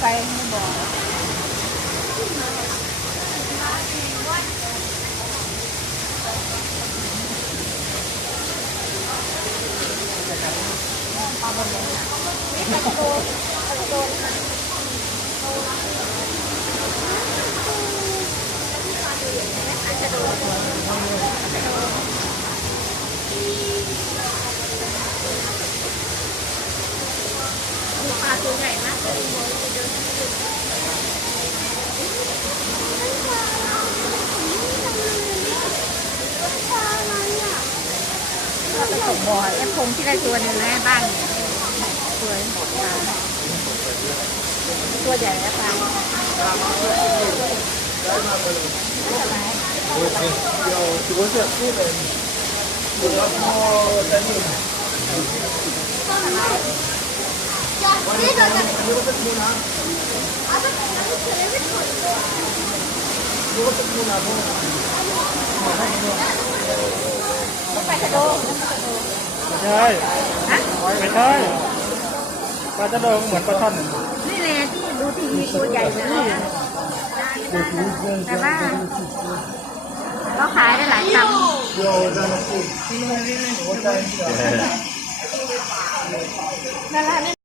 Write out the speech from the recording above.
ไปไม่บอกปลาบนเลยนี่ปลาโตปลาโตปลาตัวใหญ่มากเลยเราไปส่งบ่อแอปพงที่ได้ตัวหนึ่งแล้วบ้านสวยหมดตัวใหญ่แล้วปลา有主要是日本，然后等你。ต้องไปกระโดดไม่ใช่ไม่ใช่ปลาจะโดนเหมือนปลาช่อนนี่แหละที่ดูทีวีตัวใหญ่เลยแต่ว่าก็ขายได้หลายตังค์นั่นแหละ